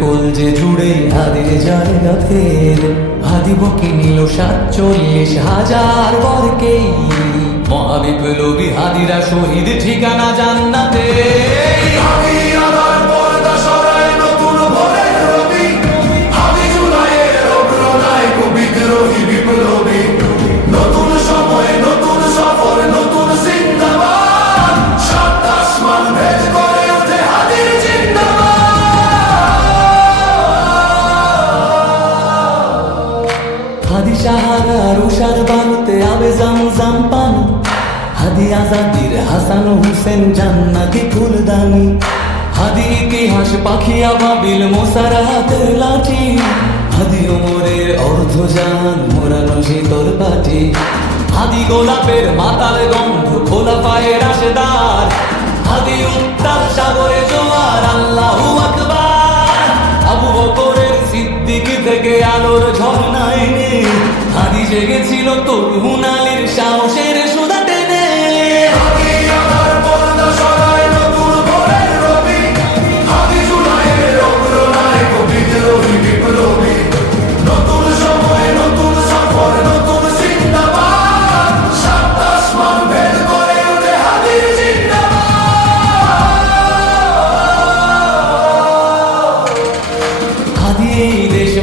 কলজে জুড়ে হাদির জায়গা ফের হাদি বকে নিল 47,000 বরকেই মহাবিপ্লবী হাদিরা শহীদ ঠিকানা জান্নাতে হাদি সাহারার উষার বালুতে আবে জামজাম পানি হাদি আজাদির হাসান হুসেন জান্নাতি ফুলদানি হাদি ইতিহাস পাখিয়া বাবিল মোসার হাতের লাঠি হাদি ওমরের অর্ধজান মোরানো শীতল পাটি হাদি গোলাপের মাতাল গন্ধ খোলা পায়ের রাশেদার হাদি উত্তাল সাগরে জোয়ার আল্লাহু আকবার আবু বকরের সিদ্দিক থেকে আলোর ঝর্ণা এনে হাদি জেগেছিল তরুণ আলীর সাহসের সুধা টেনে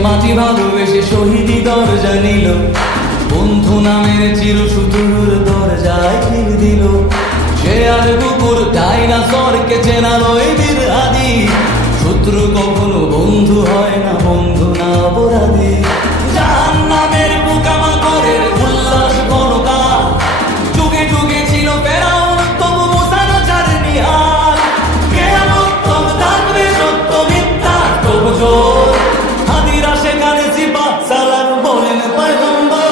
মাটি ভালোবেসে শহীদি দরজা নিল বন্ধু নামের চিরসুদূর দরজায় খিল দিল সে আর কুকুর ডাইনাসরকে চেনালো এই বীর হাদি শত্রু কখনো বন্ধু হয় না বন্ধু না অপরাধী জাহান্নামের পোকামাকড়ের উল্লাস গণকাল যুগে যুগে ছিল ফেরাউন তবু মুসা নজার নিহাল কিয়ামত তব থাকবে সত্য মিথ্যা তবু জোর হাদিরা সেখানে সিপা সালাম বলেন পয়গম্বর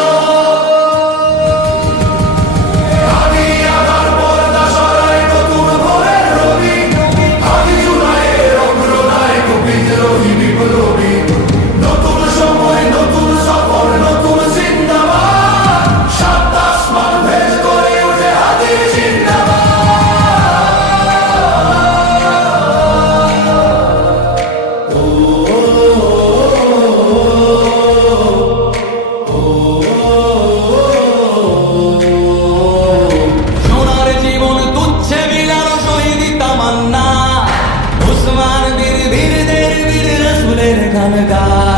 গান গা